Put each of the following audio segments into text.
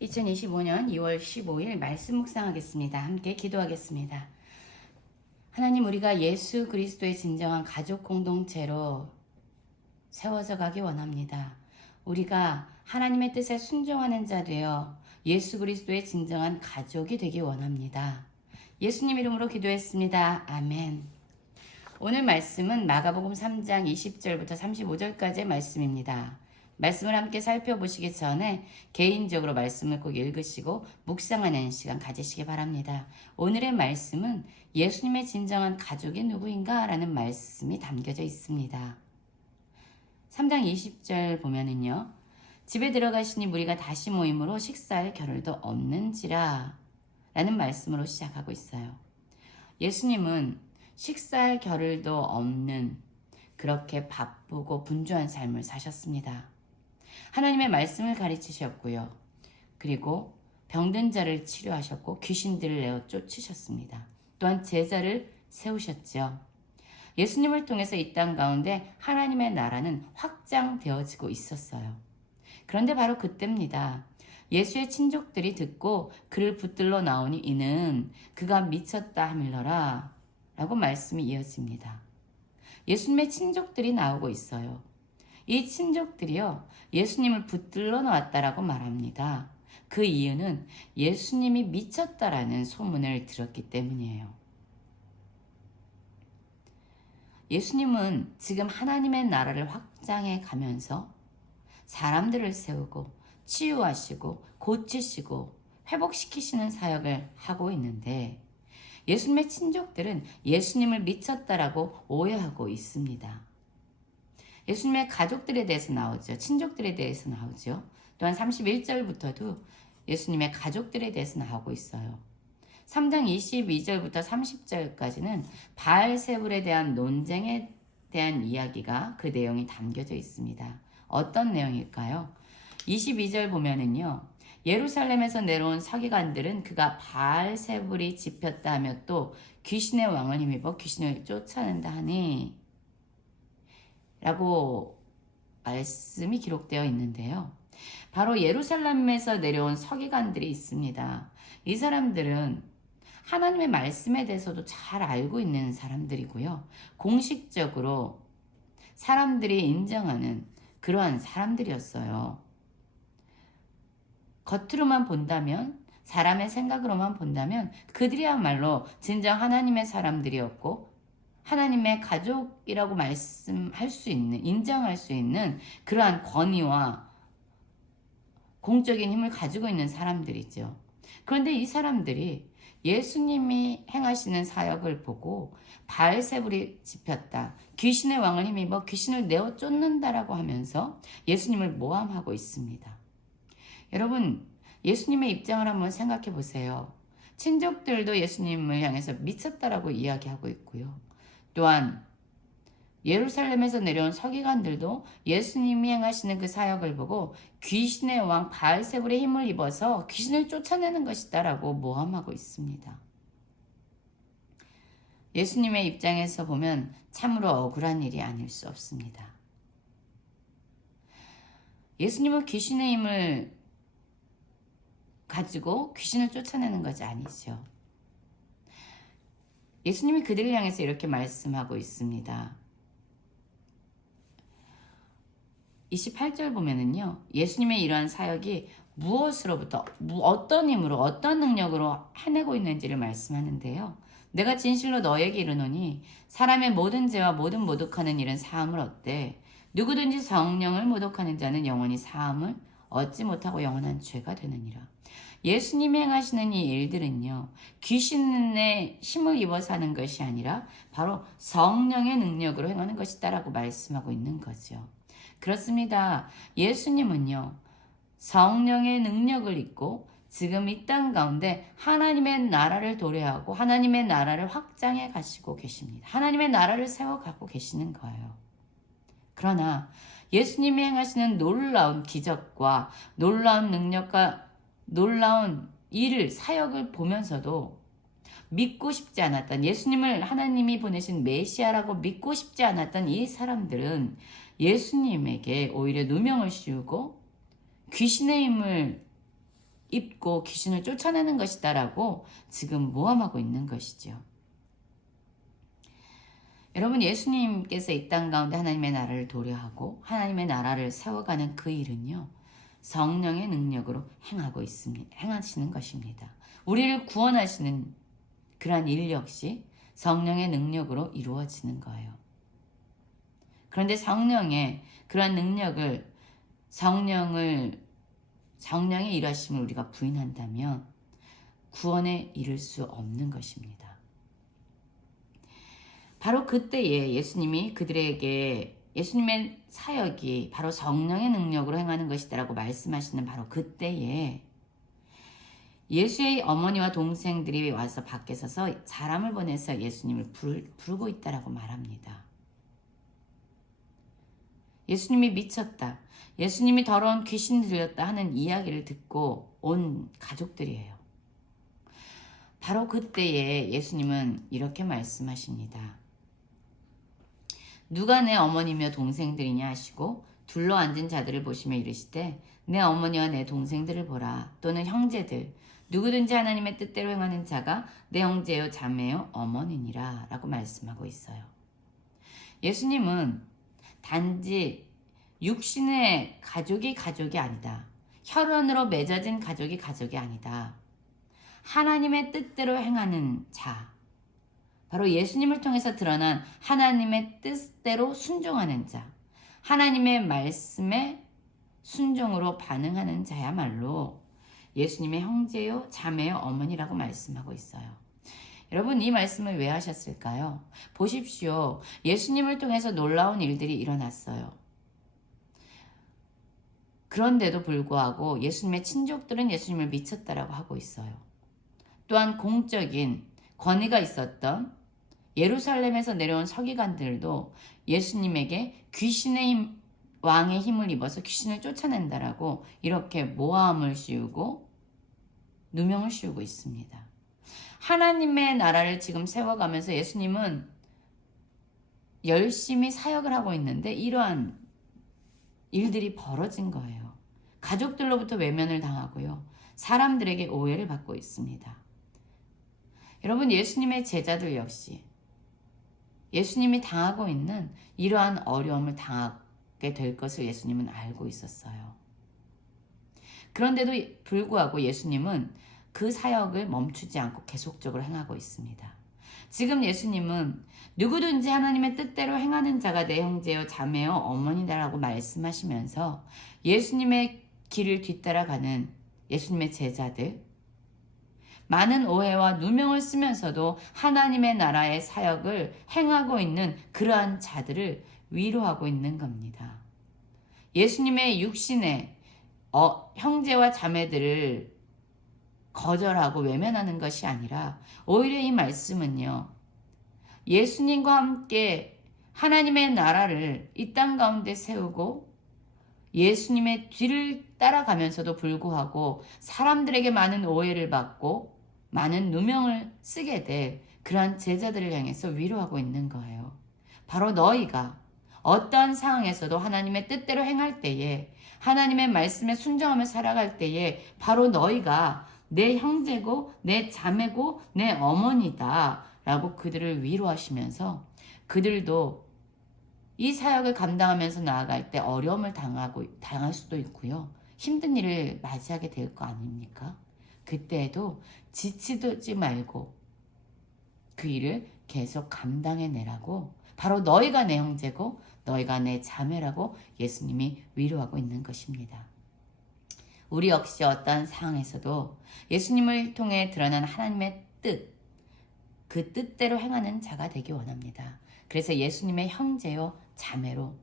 2025년 2월 15일 말씀 묵상하겠습니다. 함께 기도하겠습니다. 하나님, 우리가 예수 그리스도의 진정한 가족 공동체로 세워져 가기 원합니다. 우리가 하나님의 뜻에 순종하는 자 되어 예수 그리스도의 진정한 가족이 되기 원합니다. 예수님 이름으로 기도했습니다. 아멘. 오늘 말씀은 마가복음 3장 20절부터 35절까지의 말씀입니다. 말씀을 함께 살펴보시기 전에 개인적으로 말씀을 꼭 읽으시고 묵상하는 시간 가지시기 바랍니다. 오늘의 말씀은 예수님의 진정한 가족이 누구인가? 라는 말씀이 담겨져 있습니다. 3장 20절 보면은요. 집에 들어가시니 무리가 다시 모임으로 식사할 겨를도 없는지라 라는 말씀으로 시작하고 있어요. 예수님은 식사할 겨를도 없는 그렇게 바쁘고 분주한 삶을 사셨습니다. 하나님의 말씀을 가르치셨고요. 그리고 병든 자를 치료하셨고 귀신들을 내어 쫓으셨습니다. 또한 제자를 세우셨죠. 예수님을 통해서 이 땅 가운데 하나님의 나라는 확장되어지고 있었어요. 그런데 바로 그때입니다. 예수의 친족들이 듣고 그를 붙들러 나오니 이는 그가 미쳤다 하밀러라 라고 말씀이 이어집니다. 예수님의 친족들이 나오고 있어요. 이 친족들이요, 예수님을 붙들러 나왔다라고 말합니다. 그 이유는 예수님이 미쳤다라는 소문을 들었기 때문이에요. 예수님은 지금 하나님의 나라를 확장해 가면서 사람들을 세우고 치유하시고 고치시고 회복시키시는 사역을 하고 있는데 예수님의 친족들은 예수님을 미쳤다라고 오해하고 있습니다. 예수님의 가족들에 대해서 나오죠. 친족들에 대해서 나오죠. 또한 31절부터도 예수님의 가족들에 대해서 나오고 있어요. 3장 22절부터 30절까지는 바알세불에 대한 논쟁에 대한 이야기가 그 내용이 담겨져 있습니다. 어떤 내용일까요? 22절 보면은요. 예루살렘에서 내려온 서기관들은 그가 바알세불이 집혔다 하며 또 귀신의 왕을 힘입어 귀신을 쫓아낸다 하니 라고 말씀이 기록되어 있는데요. 바로 예루살렘에서 내려온 서기관들이 있습니다. 이 사람들은 하나님의 말씀에 대해서도 잘 알고 있는 사람들이고요. 공식적으로 사람들이 인정하는 그러한 사람들이었어요. 겉으로만 본다면, 사람의 생각으로만 본다면 그들이야말로 진정 하나님의 사람들이었고 하나님의 가족이라고 말씀할 수 있는, 인정할 수 있는 그러한 권위와 공적인 힘을 가지고 있는 사람들이죠. 그런데 이 사람들이 예수님이 행하시는 사역을 보고 바알세불이 집혔다, 귀신의 왕을 힘입어 귀신을 내어 쫓는다라고 하면서 예수님을 모함하고 있습니다. 여러분, 예수님의 입장을 한번 생각해 보세요. 친족들도 예수님을 향해서 미쳤다라고 이야기하고 있고요. 또한 예루살렘에서 내려온 서기관들도 예수님이 행하시는 그 사역을 보고 귀신의 왕 바알세불의 힘을 입어서 귀신을 쫓아내는 것이다 라고 모함하고 있습니다. 예수님의 입장에서 보면 참으로 억울한 일이 아닐 수 없습니다. 예수님은 귀신의 힘을 가지고 귀신을 쫓아내는 것이 아니죠. 예수님이 그들을 향해서 이렇게 말씀하고 있습니다. 28절 보면은요. 예수님의 이러한 사역이 무엇으로부터, 어떤 힘으로, 어떤 능력으로 해내고 있는지를 말씀하는데요. 내가 진실로 너에게 이르노니 사람의 모든 죄와 모든 모독하는 일은 사함을 얻되 누구든지 성령을 모독하는 자는 영원히 사함을 얻지 못하고 영원한 죄가 되느니라. 예수님이 행하시는 이 일들은요, 귀신의 힘을 입어서 하는 것이 아니라 바로 성령의 능력으로 행하는 것이다 라고 말씀하고 있는 거죠. 그렇습니다. 예수님은요, 성령의 능력을 입고 지금 이 땅 가운데 하나님의 나라를 도래하고 하나님의 나라를 확장해 가시고 계십니다. 하나님의 나라를 세워가고 계시는 거예요. 그러나 예수님이 행하시는 놀라운 기적과 놀라운 능력과 놀라운 일을, 사역을 보면서도 믿고 싶지 않았던, 예수님을 하나님이 보내신 메시아라고 믿고 싶지 않았던 이 사람들은 예수님에게 오히려 누명을 씌우고 귀신의 힘을 입고 귀신을 쫓아내는 것이다라고 지금 모함하고 있는 것이죠. 여러분, 예수님께서 이 땅 가운데 하나님의 나라를 도래하고 하나님의 나라를 세워가는 그 일은요, 성령의 능력으로 행하시는 것입니다. 우리를 구원하시는 그러한 일 역시 성령의 능력으로 이루어지는 거예요. 그런데 성령의 그러한 능력을 성령의 일하심을 우리가 부인한다면 구원에 이를 수 없는 것입니다. 바로 그때에 예수님의 사역이 바로 성령의 능력으로 행하는 것이다라고 말씀하시는 바로 그때에 예수의 어머니와 동생들이 와서 밖에 서서 사람을 보내서 예수님을 부르고 있다라고 말합니다. 예수님이 미쳤다, 예수님이 더러운 귀신 들렸다 하는 이야기를 듣고 온 가족들이에요. 바로 그때에 예수님은 이렇게 말씀하십니다. 누가 내 어머니며 동생들이냐 하시고 둘러앉은 자들을 보시며 이르시되 내 어머니와 내 동생들을 보라. 또는 형제들, 누구든지 하나님의 뜻대로 행하는 자가 내 형제요 자매요 어머니니라 라고 말씀하고 있어요. 예수님은 단지 육신의 가족이 아니다, 혈연으로 맺어진 가족이 아니다, 하나님의 뜻대로 행하는 자, 바로 예수님을 통해서 드러난 하나님의 뜻대로 순종하는 자, 하나님의 말씀에 순종으로 반응하는 자야말로 예수님의 형제요 자매요 어머니라고 말씀하고 있어요. 여러분, 이 말씀을 왜 하셨을까요? 보십시오. 예수님을 통해서 놀라운 일들이 일어났어요. 그런데도 불구하고 예수님의 친족들은 예수님을 미쳤다라고 하고 있어요. 또한 공적인 권위가 있었던 예루살렘에서 내려온 서기관들도 예수님에게 왕의 힘을 입어서 귀신을 쫓아낸다라고 이렇게 모함을 씌우고 누명을 씌우고 있습니다. 하나님의 나라를 지금 세워가면서 예수님은 열심히 사역을 하고 있는데 이러한 일들이 벌어진 거예요. 가족들로부터 외면을 당하고요, 사람들에게 오해를 받고 있습니다. 여러분, 예수님의 제자들 역시 예수님이 당하고 있는 이러한 어려움을 당하게 될 것을 예수님은 알고 있었어요. 그런데도 불구하고 예수님은 그 사역을 멈추지 않고 계속적으로 행하고 있습니다. 지금 예수님은 누구든지 하나님의 뜻대로 행하는 자가 내 형제요 자매요 어머니다라고 말씀하시면서 예수님의 길을 뒤따라가는 예수님의 제자들, 많은 오해와 누명을 쓰면서도 하나님의 나라의 사역을 행하고 있는 그러한 자들을 위로하고 있는 겁니다. 예수님의 육신의 형제와 자매들을 거절하고 외면하는 것이 아니라 오히려 이 말씀은요, 예수님과 함께 하나님의 나라를 이 땅 가운데 세우고 예수님의 뒤를 따라가면서도 불구하고 사람들에게 많은 오해를 받고 많은 누명을 쓰게 될 그러한 제자들을 향해서 위로하고 있는 거예요. 바로 너희가 어떠한 상황에서도 하나님의 뜻대로 행할 때에, 하나님의 말씀에 순종하며 살아갈 때에 바로 너희가 내 형제고 내 자매고 내 어머니다 라고 그들을 위로하시면서 그들도 이 사역을 감당하면서 나아갈 때 어려움을 당할 수도 있고요, 힘든 일을 맞이하게 될 거 아닙니까? 그때에도 지치지 말고 그 일을 계속 감당해내라고, 바로 너희가 내 형제고 너희가 내 자매라고 예수님이 위로하고 있는 것입니다. 우리 역시 어떠한 상황에서도 예수님을 통해 드러난 하나님의 뜻, 그 뜻대로 행하는 자가 되기 원합니다. 그래서 예수님의 형제요 자매로,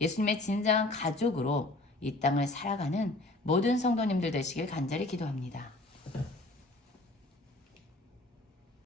예수님의 진정한 가족으로 이 땅을 살아가는 모든 성도님들 되시길 간절히 기도합니다.